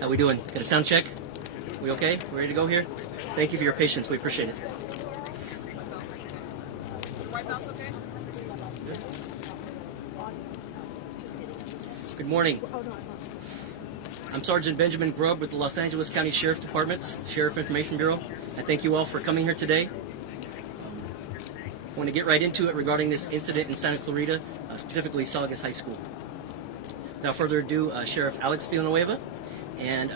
How we doing? Got a sound check? We okay? We ready to go here? Thank you for your patience. We appreciate it. Good morning. I'm Sergeant Benjamin Grubb with the Los Angeles County Sheriff's Department's Sheriff Information Bureau. I thank you all for coming here today. I want to get right into it regarding this incident in Santa Clarita, specifically Saugus High School. Without further ado, Sheriff Alex Villanueva and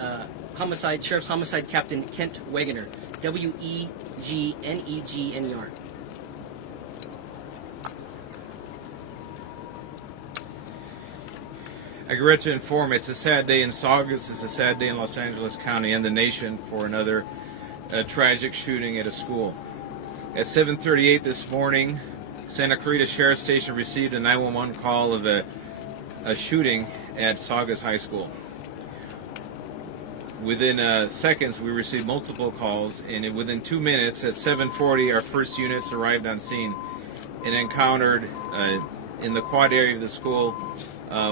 Sheriff's Homicide Captain Kent Wegener, W-E-G-N-E-G-N-E-R. I regret to inform it's a sad day in Saugus, it's a sad day in Los Angeles County and the nation for another tragic shooting at a school. At 7:38 this morning, Santa Clarita Sheriff Station received a 911 call of a shooting at Saugus High School. Within seconds, we received multiple calls, and within 2 minutes, at 7:40, our first units arrived on scene and encountered in the quad area of the school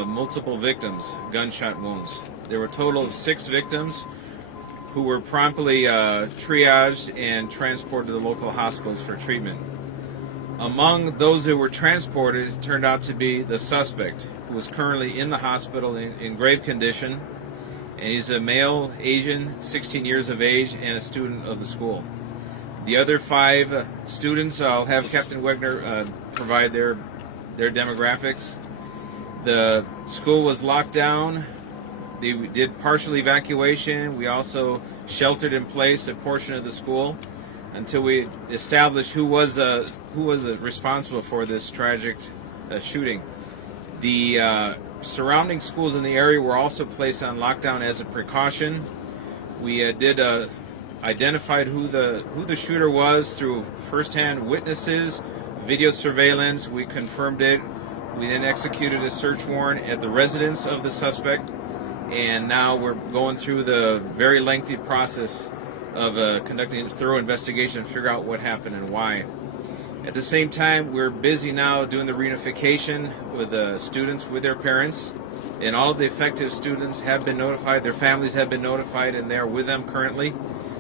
multiple victims, gunshot wounds. There were a total of 6 victims who were promptly triaged and transported to the local hospitals for treatment. Among those who were transported, it turned out to be the suspect, who is currently in the hospital in grave condition, and he's a male, Asian, 16 years of age, and a student of the school. The other 5 students, I'll have Captain Wegener provide their demographics. The school was locked down. They did partial evacuation. We also sheltered in place a portion of the school until we established who was responsible for this tragic shooting. The surrounding schools in the area were also placed on lockdown as a precaution. We did identified who the shooter was through firsthand witnesses, video surveillance. We confirmed it. We then executed a search warrant at the residence of the suspect, and now we're going through the very lengthy process of conducting a thorough investigation to figure out what happened and why. At the same time, we're busy now doing the reunification with the students with their parents, and all of the affected students have been notified, their families have been notified, and they're with them currently.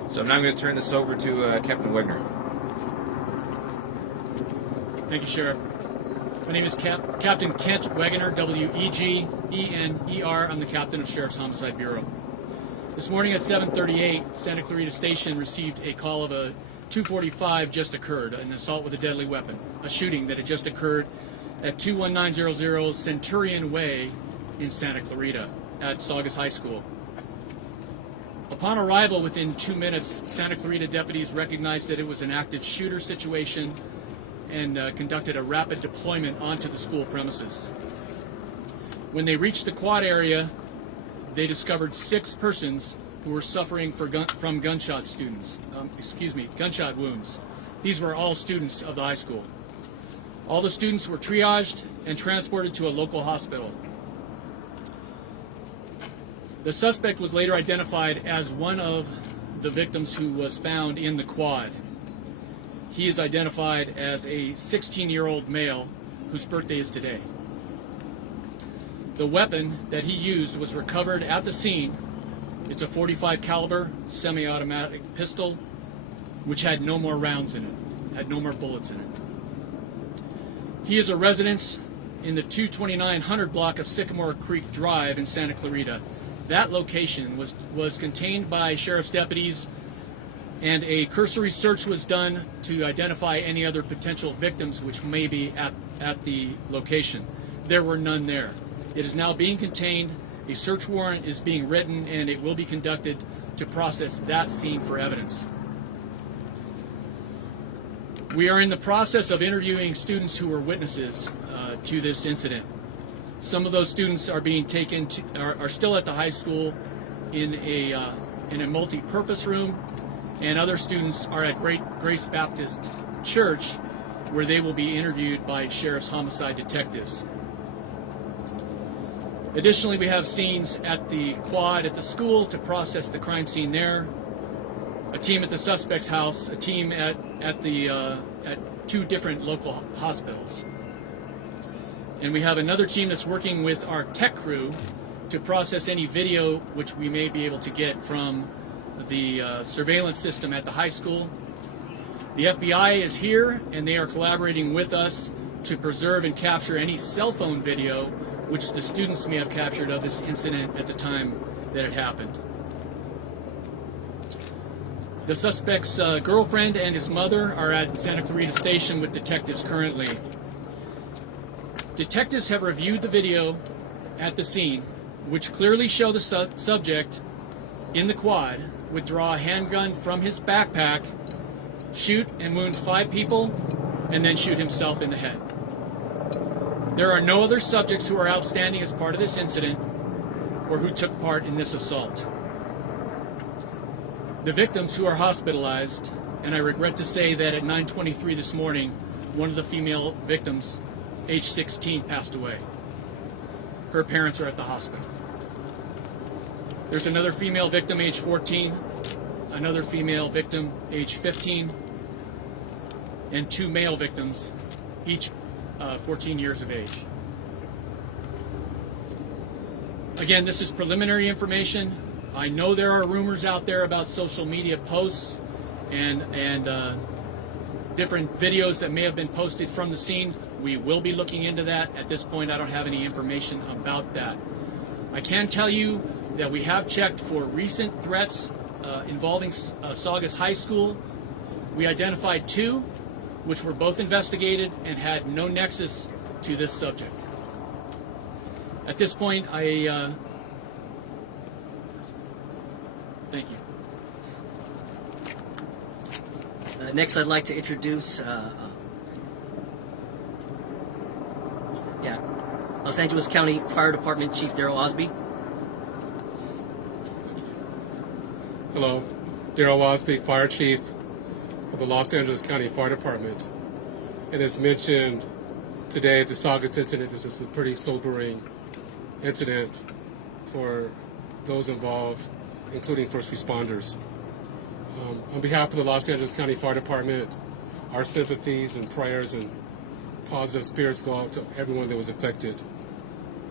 So I'm now going to turn this over to Captain Wegener. Thank you, Sheriff. My name is Captain Kent Wegener, W-E-G-E-N-E-R. I'm the captain of Sheriff's Homicide Bureau. This morning at 7:38, Santa Clarita Station received a call of a 245 just occurred, an assault with a deadly weapon, a shooting that had just occurred at 21900 Centurion Way in Santa Clarita at Saugus High School. Upon arrival within 2 minutes, Santa Clarita deputies recognized that it was an active shooter situation and conducted a rapid deployment onto the school premises. When they reached the quad area, they discovered 6 persons who were suffering from gunshot wounds. These were all students of the high school. All the students were triaged and transported to a local hospital. The suspect was later identified as one of the victims who was found in the quad. He is identified as a 16-year-old male whose birthday is today. The weapon that he used was recovered at the scene. It's a .45 caliber semi-automatic pistol, which had no more rounds in it, had no more bullets in it. He is a resident in the 22900 block of Sycamore Creek Drive in Santa Clarita. That location was contained by sheriff's deputies, and a cursory search was done to identify any other potential victims which may be at the location. There were none there. It is now being contained. A search warrant is being written, and it will be conducted to process that scene for evidence. We are in the process of interviewing students who were witnesses to this incident. Some of those students are being taken to, are still at the high school in a in a multi-purpose room, and other students are at Grace Baptist Church, where they will be interviewed by sheriff's homicide detectives. Additionally, we have scenes at the quad at the school to process the crime scene there, a team at the suspect's house, a team at 2 different local hospitals. And we have another team that's working with our tech crew to process any video which we may be able to get from the surveillance system at the high school. The FBI is here, and they are collaborating with us to preserve and capture any cell phone video which the students may have captured of this incident at the time that it happened. The suspect's girlfriend and his mother are at Santa Clarita Station with detectives currently. Detectives have reviewed the video at the scene, which clearly show the subject in the quad would draw a handgun from his backpack, shoot and wound 5 people, and then shoot himself in the head. There are no other subjects who are outstanding as part of this incident or who took part in this assault. The victims who are hospitalized, and I regret to say that at 9:23 this morning, one of the female victims, age 16, passed away. Her parents are at the hospital. There's another female victim, age 14, another female victim, age 15, and 2 male victims, each 14 years of age. Again, this is preliminary information. I know there are rumors out there about social media posts and different videos that may have been posted from the scene. We will be looking into that. At this point, I don't have any information about that. I can tell you that we have checked for recent threats involving Saugus High School. We identified 2, which were both investigated and had no nexus to this subject. At this point, I thank you. Next, I'd like to introduce Los Angeles County Fire Department Chief Darrell Osby. Hello, Darrell Osby, Fire Chief of the Los Angeles County Fire Department. And as mentioned today, the Saugus incident, this is a pretty sobering incident for those involved, including first responders. On behalf of the Los Angeles County Fire Department, our sympathies and prayers and positive spirits go out to everyone that was affected.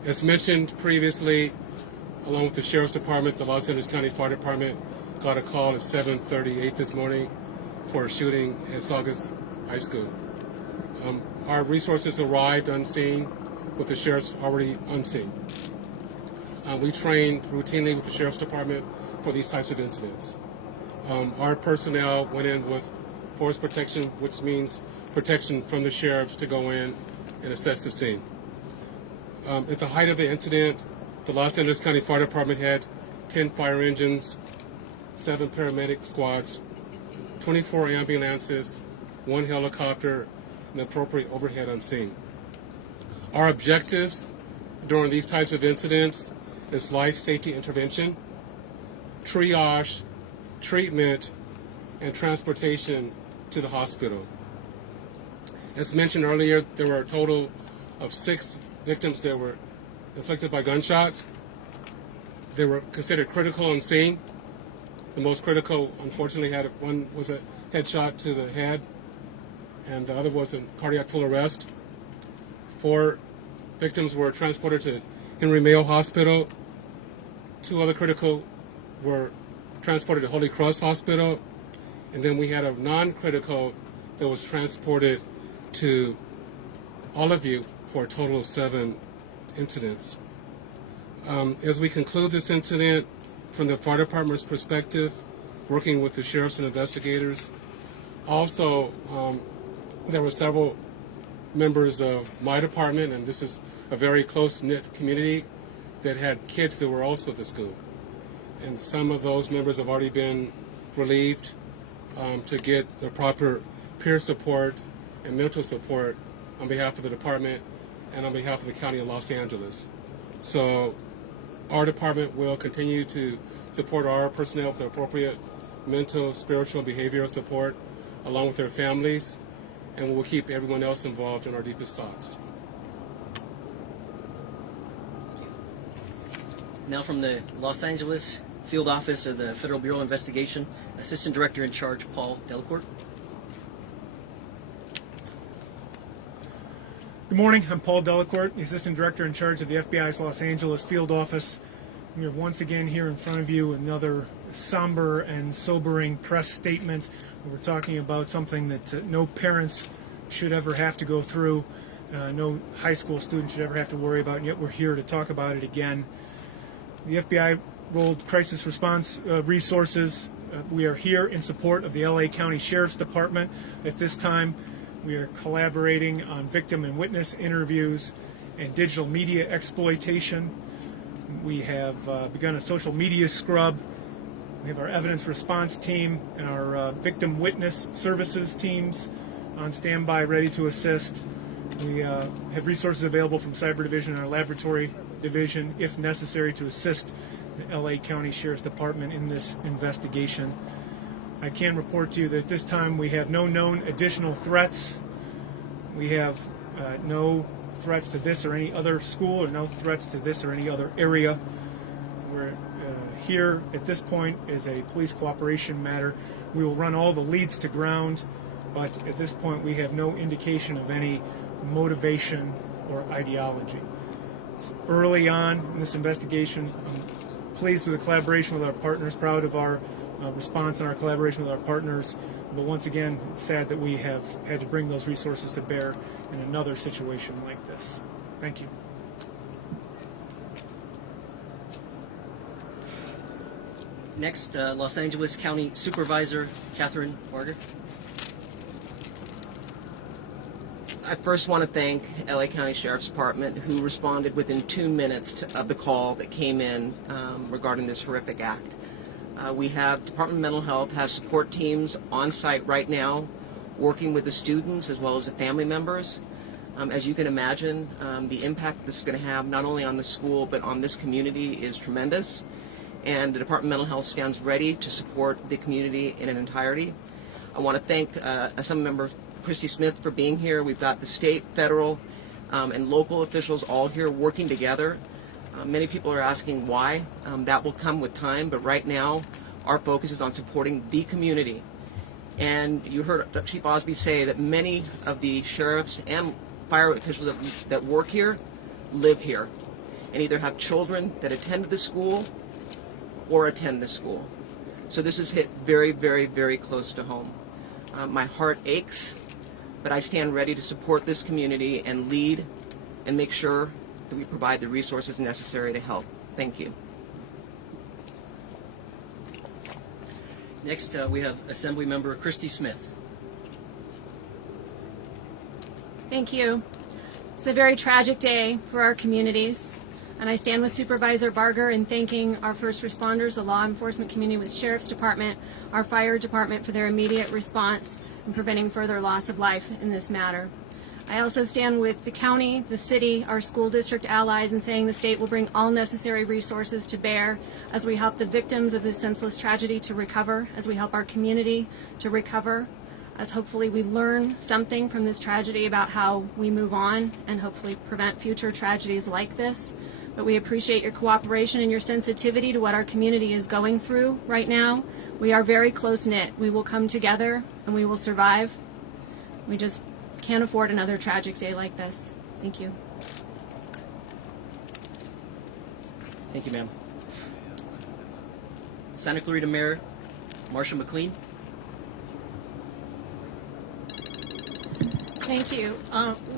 As mentioned previously, along with the Sheriff's Department, the Los Angeles County Fire Department got a call at 7:38 this morning for a shooting at Saugus High School. Our resources arrived on scene with the sheriff's already on scene. We train routinely with the Sheriff's Department for these types of incidents. Our personnel went in with force protection, which means protection from the sheriffs to go in and assess the scene. At the height of the incident, the Los Angeles County Fire Department had 10 fire engines, 7 paramedic squads, 24 ambulances, 1 helicopter, and appropriate overhead on scene. Our objectives during these types of incidents is life safety intervention, triage, treatment, and transportation to the hospital. As mentioned earlier, there were a total of 6 victims that were inflicted by gunshot. They were considered critical on scene. The most critical, unfortunately, one was a headshot to the head, and the other was a cardiac full arrest. 4 victims were transported to Henry Mayo Hospital. 2 other critical were transported to Holy Cross Hospital, and then we had a non-critical that was transported to Olive for a total of 7 incidents. As we conclude this incident, from the fire department's perspective, working with the sheriffs and investigators, also there were several members of my department, and this is a very close-knit community that had kids that were also at the school. And some of those members have already been relieved to get the proper peer support and mental support on behalf of the department and on behalf of the County of Los Angeles. So our department will continue to support our personnel with the appropriate mental, spiritual, and behavioral support, along with their families, and we will keep everyone else involved in our deepest thoughts. Now from the Los Angeles Field Office of the Federal Bureau of Investigation, Assistant Director in Charge, Paul Delacourt. Good morning. I'm Paul Delacourt, the Assistant Director in charge of the FBI's Los Angeles Field Office. We're once again here in front of you, another somber and sobering press statement. We're talking about something that no parents should ever have to go through, no high school student should ever have to worry about, and yet we're here to talk about it again. The FBI rolled crisis response resources. We are here in support of the LA County Sheriff's Department. At this time, we are collaborating on victim and witness interviews and digital media exploitation. We have begun a social media scrub. We have our evidence response team and our victim witness services teams on standby, ready to assist. We have resources available from Cyber Division and our Laboratory Division, if necessary, to assist the LA County Sheriff's Department in this investigation. I can report to you that at this time we have no known additional threats. We have no threats to this or any other school, or no threats to this or any other area. We're here at this point is a police cooperation matter. We will run all the leads to ground, but at this point we have no indication of any motivation or ideology. It's early on in this investigation. I'm pleased with the collaboration with our partners, proud of our response and our collaboration with our partners, but once again, it's sad that we have had to bring those resources to bear in another situation like this. Thank you. Next, Los Angeles County Supervisor Catherine Barger. I first want to thank LA County Sheriff's Department, who responded within 2 minutes of the call that came in regarding this horrific act. We have Department of Mental Health has support teams on site right now working with the students as well as the family members. As you can imagine, the impact this is going to have not only on the school but on this community is tremendous, and the Department of Mental Health stands ready to support the community in an entirety. I want to thank Assemblymember Christy Smith for being here. We've got the state, federal, and local officials all here working together. Many people are asking why. That will come with time, but right now our focus is on supporting the community. And you heard Chief Osby say that many of the sheriffs and fire officials that work here live here and either have children that attend the school or attend the school. So this is hit very, very, very close to home. My heart aches, but I stand ready to support this community and lead and make sure that we provide the resources necessary to help. Thank you. Next, we have Assemblymember Christy Smith. Thank you. It's a very tragic day for our communities, and I stand with Supervisor Barger in thanking our first responders, the law enforcement community with Sheriff's Department, our fire department for their immediate response and preventing further loss of life in this matter. I also stand with the county, the city, our school district allies in saying the state will bring all necessary resources to bear as we help the victims of this senseless tragedy to recover, as we help our community to recover, as hopefully we learn something from this tragedy about how we move on and hopefully prevent future tragedies like this. But we appreciate your cooperation and your sensitivity to what our community is going through right now. We are very close-knit. We will come together and we will survive. We just can't afford another tragic day like this. Thank you. Thank you, ma'am. Santa Clarita Mayor Marsha McLean. Thank you.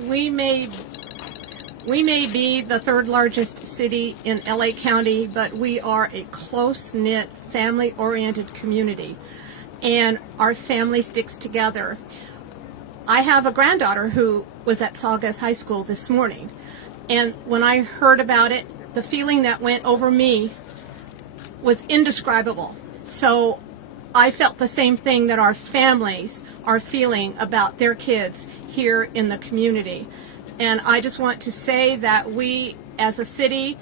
We may be the third largest city in LA County, but we are a close-knit, family-oriented community, and our family sticks together. I have a granddaughter who was at Saugus High School this morning, and when I heard about it, the feeling that went over me was indescribable. So I felt the same thing that our families are feeling about their kids here in the community. And I just want to say that we as a city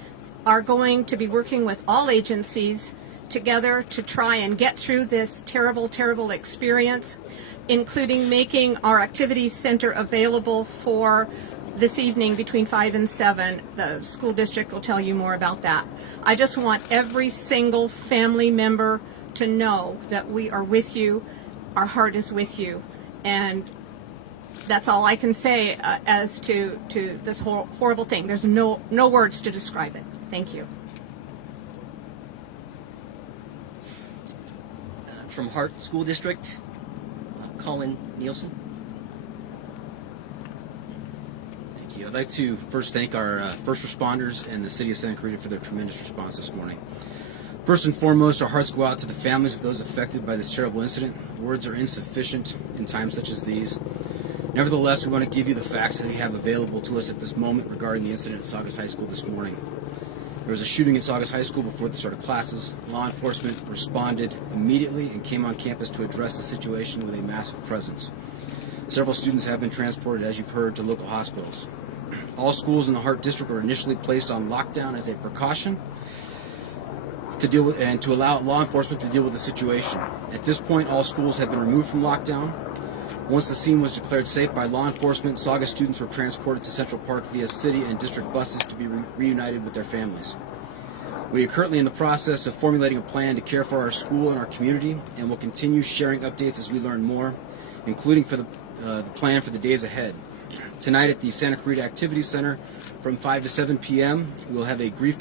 are going to be working with all agencies together to try and get through this terrible, terrible experience, including making our activities center available for this evening between 5 and 7. The school district will tell you more about that. I just want every single family member to know that we are with you. Our heart is with you. And that's all I can say as to this horrible thing. There's no words to describe it. Thank you. From Hart School District, Colin Nielsen. Thank you. I'd like to first thank our first responders and the City of Santa Clarita for their tremendous response this morning. First and foremost, our hearts go out to the families of those affected by this terrible incident. Words are insufficient in times such as these. Nevertheless, we want to give you the facts that we have available to us at this moment regarding the incident at Saugus High School this morning. There was a shooting at Saugus High School before the start of classes. Law enforcement responded immediately and came on campus to address the situation with a massive presence. Several students have been transported, as you've heard, to local hospitals. All schools in the Hart District were initially placed on lockdown as a precaution to deal with and to allow law enforcement to deal with the situation. At this point, all schools have been removed from lockdown. Once the scene was declared safe by law enforcement, Saugus students were transported to Central Park via city and district buses to be reunited with their families. We are currently in the process of formulating a plan to care for our school and our community, and will continue sharing updates as we learn more, including for the plan for the days ahead. Tonight at the Santa Clarita Activity Center from 5 to 7 p.m., we'll have grief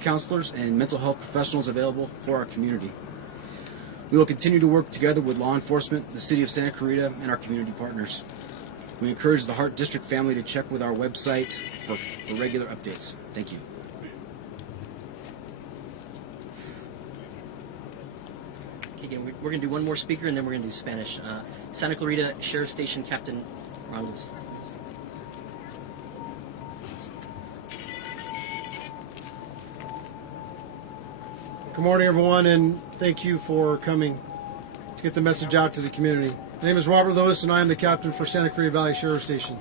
counselors and mental health professionals available for our community. We will continue to work together with law enforcement, the City of Santa Clarita, and our community partners. We encourage the Hart District family to check with our website for regular updates. Thank you. Okay, again, we're going to do one more speaker, and then we're going to do Spanish. Santa Clarita Sheriff Station Captain Ronald. Good morning, everyone, and thank you for coming to get the message out to the community. My name is Robert Lewis, and I am the captain for Santa Clarita Valley Sheriff Station.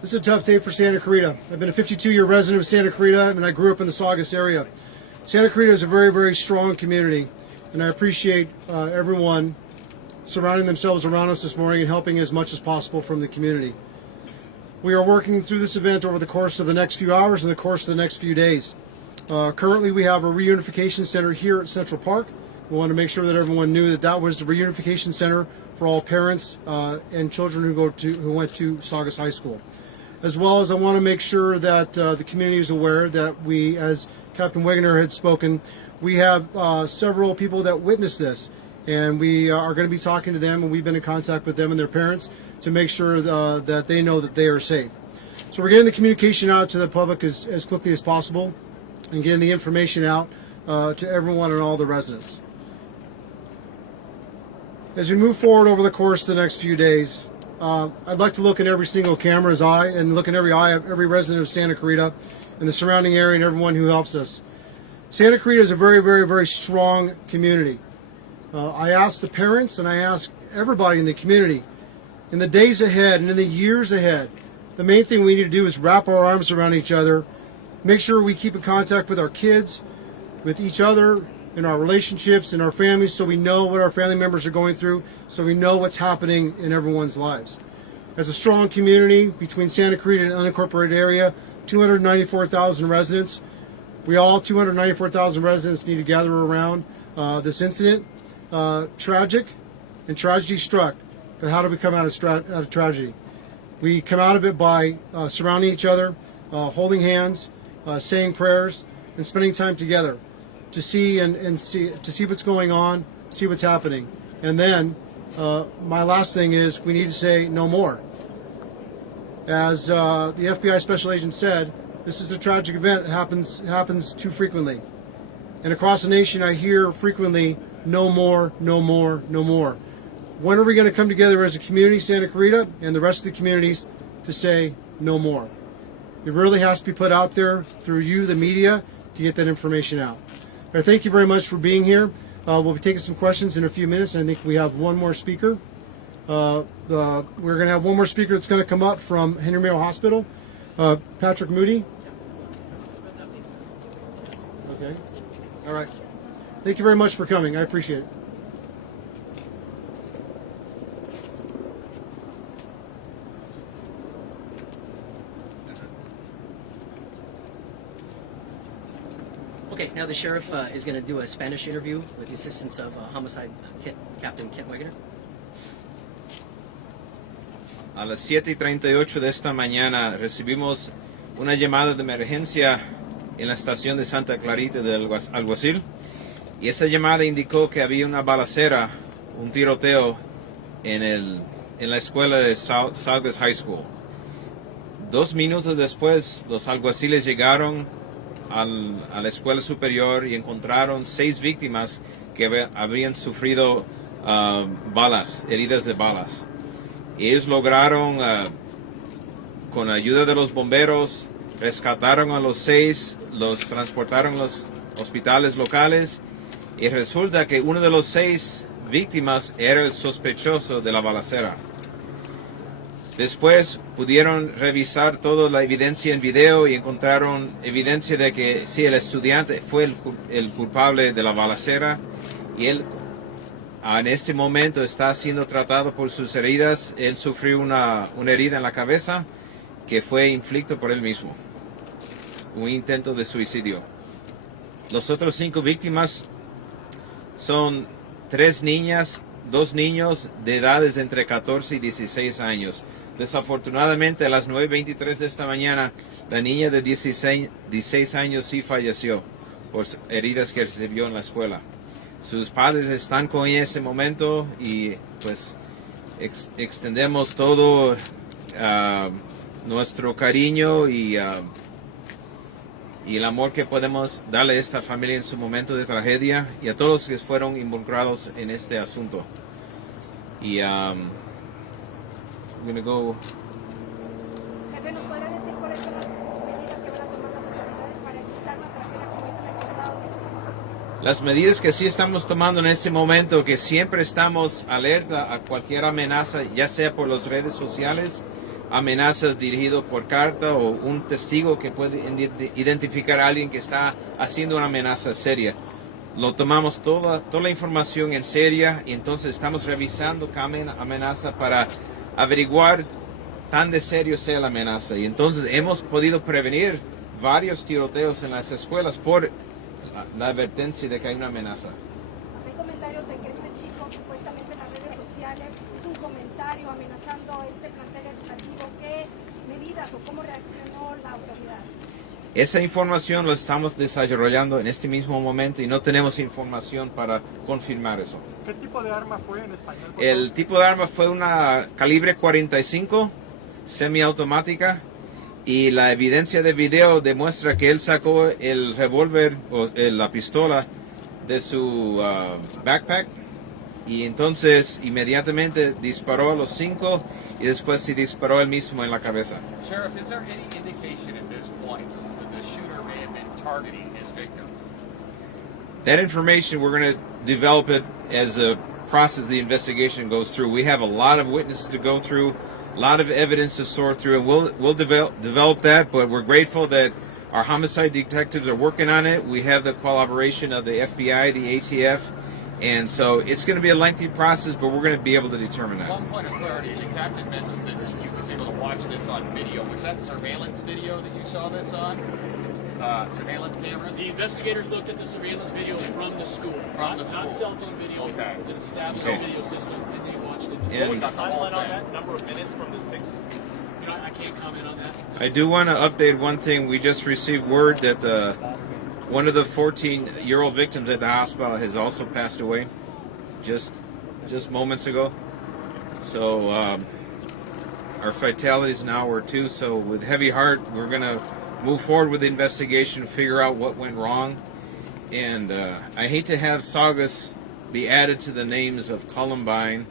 This is a tough day for Santa Clarita. I've been a 52-year resident of Santa Clarita, and I grew up in the Saugus area. Santa Clarita is a very, very strong community, and I appreciate everyone surrounding themselves around us this morning and helping as much as possible from the community. We are working through this event over the course of the next few hours and the course of the next few days. Currently, we have a reunification center here at Central Park. We want to make sure that everyone knew that that was the reunification center for all parents and children who went to Saugus High School. As well as I want to make sure that the community is aware that we, as Captain Wegener had spoken, we have several people that witnessed this, and we are going to be talking to them, and we've been in contact with them and their parents to make sure that they know that they are safe. So we're getting the communication out to the public as quickly as possible and getting the information out to everyone and all the residents. As we move forward over the course of the next few days, I'd like to look in every single camera's eye and look in every eye of every resident of Santa Clarita and the surrounding area and everyone who helps us. Santa Clarita is a very, very, very strong community. I ask the parents and I ask everybody in the community, in the days ahead and in the years ahead, the main thing we need to do is wrap our arms around each other, make sure we keep in contact with our kids, with each other, in our relationships, in our families, so we know what our family members are going through, so we know what's happening in everyone's lives. As a strong community between Santa Clarita and the unincorporated area, 294,000 residents, we all 294,000 residents need to gather around this incident. Tragic and tragedy struck, but how do we come out of tragedy? We come out of it by surrounding each other, holding hands, saying prayers, and spending time together to see what's going on, see what's happening. And then my last thing is we need to say no more. As the FBI special agent said, this is a tragic event. It happens too frequently. And across the nation, I hear frequently, no more, no more, no more. When are we going to come together as a community, Santa Clarita, and the rest of the communities, to say no more? It really has to be put out there through you, the media, to get that information out. But thank you very much for being here. We'll be taking some questions in a few minutes, and I think we have one more speaker. We're going to have one more speaker that's going to come up from Henry Merrill Hospital, Patrick Moody. Okay. All right. Thank you very much for coming. I appreciate it. Okay, now the sheriff is going to do a Spanish interview with the assistance of homicide Captain Kent Wegener. A las 7:38 de esta mañana recibimos una llamada de emergencia en la estación de Santa Clarita del Alguacil, y esa llamada indicó que había una balacera, un tiroteo en la escuela de Saugus High School. 2 minutos después, los alguaciles llegaron a la escuela superior y encontraron 6 víctimas que habían sufrido heridas de balas. Ellos lograron, con ayuda de los bomberos, rescataron a los 6, los transportaron a los hospitales locales, y resulta que uno de los 6 víctimas era el sospechoso de la balacera. Después pudieron revisar toda la evidencia en video y encontraron evidencia de que sí, el estudiante fue el culpable de la balacera, y él en este momento está siendo tratado por sus heridas. Él sufrió una herida en la cabeza que fue inflicto por él mismo, un intento de suicidio. Los otros 5 víctimas son 3 niñas, 2 niños de edades entre 14 y 16 años. Desafortunadamente, a las 9:23 de esta mañana, la niña de 16 años sí falleció por heridas que recibió en la escuela. Sus padres están con ella en ese momento, y pues extendemos todo nuestro cariño y el amor que podemos darle a esta familia en su momento de tragedia, y a todos los que fueron involucrados en este asunto. Y I'm gonna go. Jefe, ¿nos podrá decir cuáles son las medidas que van a tomar las autoridades para evitar una tragedia como esta en la ciudad donde nos hemos ocupado? Las medidas que sí estamos tomando en este momento, que siempre estamos alerta a cualquier amenaza, ya sea por las redes sociales, amenazas dirigidas por carta, o un testigo que puede identificar a alguien que está haciendo una amenaza seria. Lo tomamos toda la información en serio, y entonces estamos revisando cada amenaza para averiguar tan de serio sea la amenaza. Y entonces hemos podido prevenir varios tiroteos en las escuelas por la advertencia de que hay una amenaza. Hay comentarios de que este chico supuestamente en las redes sociales hizo un comentario amenazando a este plantel educativo. ¿Qué medidas o cómo reaccionó la autoridad? Esa información lo estamos desarrollando en este mismo momento, y no tenemos información para confirmar eso. ¿Qué tipo de arma fue en español? El tipo de arma fue una calibre 45 semiautomática, y la evidencia de video demuestra que él sacó el revólver o la pistola de su backpack, y entonces inmediatamente disparó a los 5, y después se disparó él mismo en la cabeza. Sheriff, is there any indication at this point that the shooter may have been targeting his victims? That information, we're going to develop it as the process of the investigation goes through. We have a lot of witnesses to go through, a lot of evidence to sort through, and we'll develop that. But we're grateful that our homicide detectives are working on it. We have the collaboration of the FBI, the ATF, and so it's going to be a lengthy process, but we're going to be able to determine that. One point of clarity, the captain mentioned that you was able to watch this on video. Was that surveillance video that you saw this on? Surveillance cameras? The investigators looked at the surveillance video from the school. From the school. Not cell phone video. Okay. It's an established Okay. video system, and they watched it. And- What was the timeline on that? Number of minutes from the 6th? You know, I can't comment on that. I do want to update one thing. We just received word that one of the 14-year-old victims at the hospital has also passed away, just moments ago. So our fatalities now are 2. So with heavy heart, we're going to move forward with the investigation, figure out what went wrong. And I hate to have Saugus be added to the names of Columbine,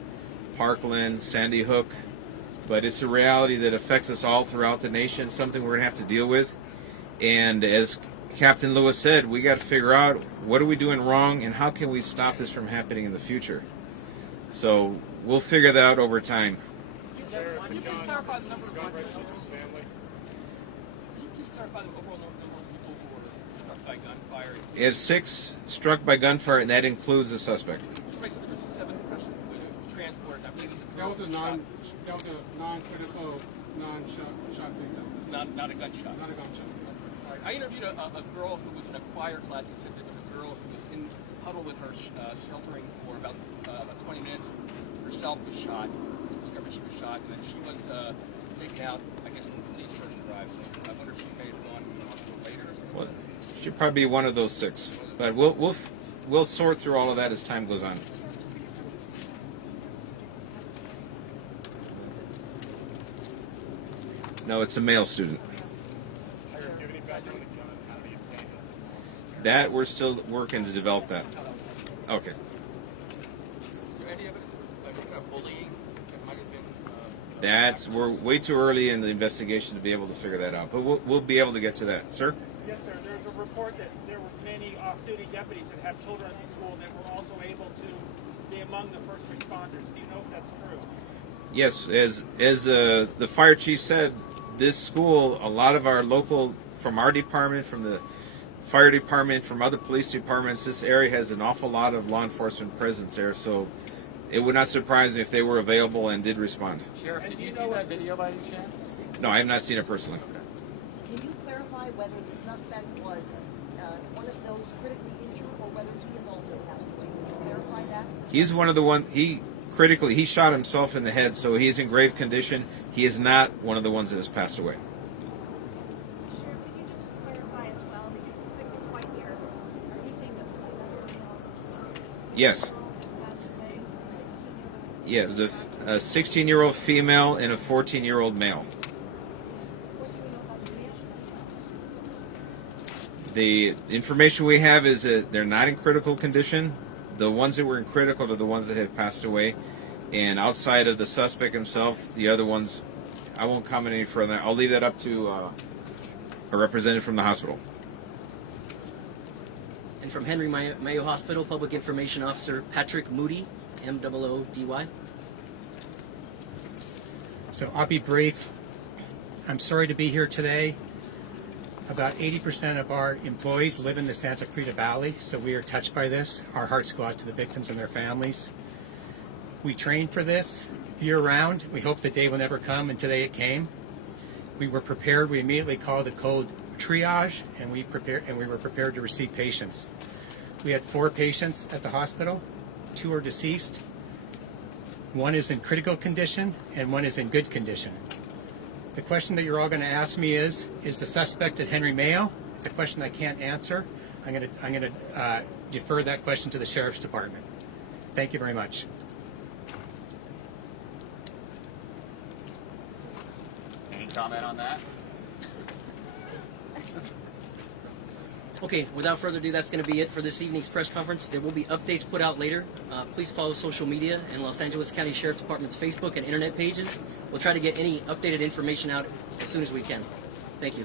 Parkland, Sandy Hook, but it's a reality that affects us all throughout the nation, something we're going to have to deal with. And as Captain Lewis said, we got to figure out what are we doing wrong and how can we stop this from happening in the future. So we'll figure that out over time. Can you please clarify the number of Can you please clarify the overall number of people who were by gunfire. You have 6 struck by gunfire, and that includes the suspect. Right, so there was 7 transport. I believe That was a non-critical, non-shot victim. not a gunshot. Not a gunshot. All right. I interviewed a girl who was in a choir class. He said there was a girl who was in huddle with her, sheltering for about 20 minutes. Herself was shot. Discovered she was shot, and then she was taken out, I guess, when the police first arrived. So I wonder if she may have gone to the hospital later or something. Well, she'd probably be one of those 6, but we'll sort through all of that as time goes on. No, it's a male student. That we're still working to develop that. Okay. Is there any evidence of any kind of bullying that might have been? We're way too early in the investigation to be able to figure that out, but we'll be able to get to that, sir. Yes, sir. There's a report that there were many off-duty deputies that have children in school that were also able to be among the first responders. Do you know if that's true? Yes, as the fire chief said, this school, a lot of our local, from our department, from the fire department, from other police departments, this area has an awful lot of law enforcement presence there, so it would not surprise me if they were available and did respond. Sheriff, did you see that video by any chance? No, I have not seen it personally. Can you clarify whether the suspect was one of those critically injured or whether he is also passed away? Can you clarify that? He's one of the one, he shot himself in the head, so he's in grave condition. He is not one of the ones that has passed away. Sheriff, could you just clarify as well, because we couldn't quite hear, are you saying that another male Yes. has passed away, 16-year-old? Yeah, it was a 16-year-old female and a 14-year-old male. What do we know about the male? The information we have is that they're not in critical condition. The ones that were in critical are the ones that have passed away. And outside of the suspect himself, the other ones, I won't comment any further. I'll leave that up to a representative from the hospital. And from Henry Mayo Hospital, Public Information Officer Patrick Moody, MOODY. So I'll be brief. I'm sorry to be here today. About 80% of our employees live in the Santa Clarita Valley, so we are touched by this. Our hearts go out to the victims and their families. We train for this year-round. We hope the day will never come, and today it came. We were prepared. We immediately called the code triage, and we were prepared to receive patients. We had 4 patients at the hospital. 2 are deceased. 1 is in critical condition, and 1 is in good condition. The question that you're all going to ask me is the suspect at Henry Mayo? It's a question I can't answer. I'm going to defer that question to the Sheriff's Department. Thank you very much. Any comment on that? Okay, without further ado, that's going to be it for this evening's press conference. There will be updates put out later. Please follow social media and Los Angeles County Sheriff's Department's Facebook and internet pages. We'll try to get any updated information out as soon as we can. Thank you.